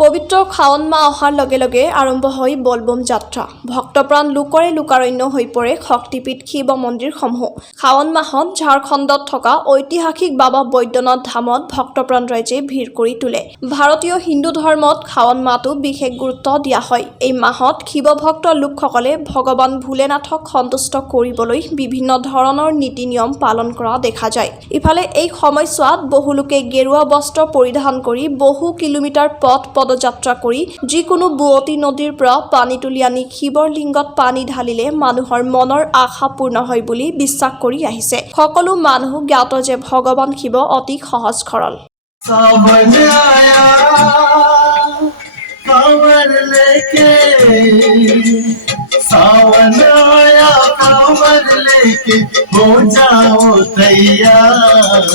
পবিত্ৰ শাওন মাহ অহাৰ লগে লগে আৰম্ভ হয় বলবম যাত্ৰা। ভক্তপ্ৰাণ লোকৰে লোকাৰণ্য হৈ পৰে শক্তিপীঠ শিৱ মন্দিৰসমূহ। শাওন মাহত ঝাৰখণ্ডত থকা ঐতিহাসিক বাবা বৈদ্যনাথ ধামত ভক্তপ্ৰাণ ৰাইজে ভিৰ কৰি তোলে। ভাৰতীয় হিন্দু ধৰ্মত শাওন মাহটো বিশেষ গুৰুত্ব দিয়া হয়। এই মাহত শিৱভক্ত লোকসকলে ভগৱান ভোলেনাথক সন্তুষ্ট কৰিবলৈ বিভিন্ন ধৰণৰ নীতি নিয়ম পালন কৰা দেখা যায়। ইফালে এই সময়ছোৱাত বহু লোকে গেৰুৱা বস্ত্ৰ পৰিধান কৰি বহু কিলোমিটাৰ পথ পদযাত্ৰা কৰি যিকোনো বুৱতী নদীৰ পৰা পানী তুলি আনি শিৱৰ লিংগত পানী ঢালিলে মানুহৰ মনৰ আশা পূৰ্ণ হয় বুলি বিশ্বাস কৰি আহিছে। সকলো মানুহ জ্ঞাত যে ভগৱান শিৱ অতি সহজ সৰল। सावन आया कांवर लेके हो जाओ तैयार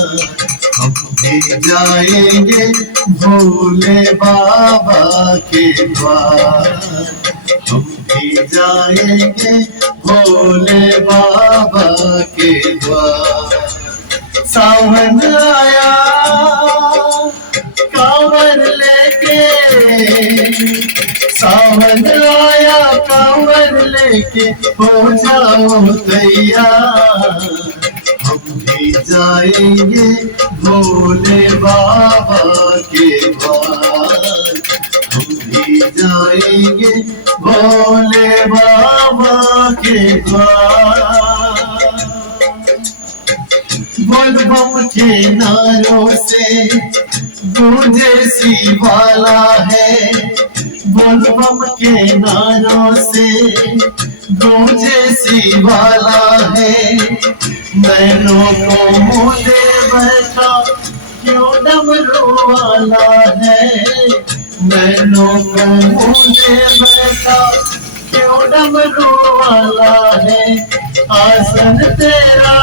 हम भी जाएंगे भोले बाबा के द्वार हम भी जाएंगे भोले बाबा के द्वार सावन आया कांवर लेके सावन आया कांवर लेके हो जाओ तैयार हम भी जाएंगे भोले बाबा के द्वार हम भी जाएंगे भोले बाबा के द्वार। बलबम के नारों से गूंजे शिवाला है बलबम के नारों से गूंजे शिवाला है मैनों को मोले बैठा क्यों डमरू वाला है मैनों को मोले बैठा क्यों डमरू वाला है आसन तेरा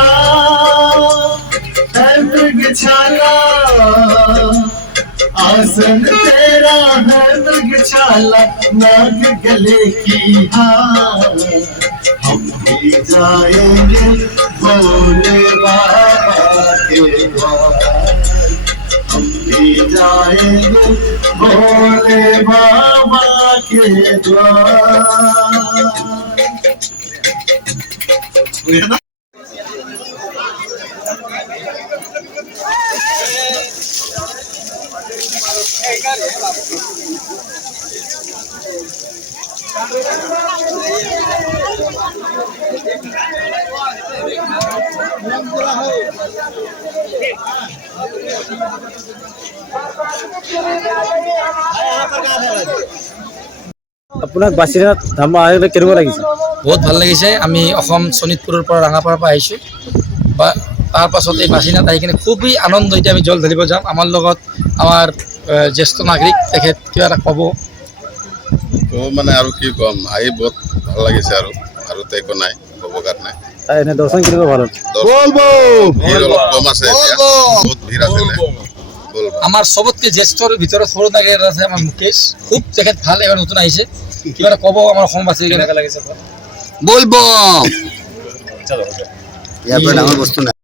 है मृगशाला आसन तेरा है मृगशाला नाग गले की हार हम भी जाएंगे भोले बाबा के द्वार हम भी जाएंगे भोले बाबा के द्वार। আপোনাক বাসিনাথ ধাম আহিলে কেনেকুৱা লাগিছে? বহুত ভাল লাগিছে। আমি অসম শোণিতপুৰৰ পৰা ৰাঙাপাৰাৰ পৰা আহিছোঁ বা তাৰ পাছত এই বাসিনাথ আহি কিনে খুবেই আনন্দ। এতিয়া আমি জল ঢালিব যাম। আমাৰ লগত আমাৰ জ্যেষ্ঠ নাগৰিক তেখেত কিবা এটা ক'ব মানে আৰু কি ক'ম আহি বহুত ভাল লাগিছে আৰু একো নাই ক'ব কাৰণে। এনে দৰ্শন কেনেকুৱা ভাল হ'ল? ভিৰ অলপ কম আছে এতিয়া বহুত ভিৰ আছিলে। আমাৰ চবতকে জ্যেষ্ঠৰ ভিতৰত সৰু নাগৰিক আছে আমাৰ মুকেশ খুব তেখেত ভাল এবাৰ নতুন আহিছে কিবা এটা ক'ব আমাৰ অসমবাসীৰ কেনেকুৱা লাগিছে? বলবো ইয়াৰ পৰা ডাঙৰ বস্তু নাই।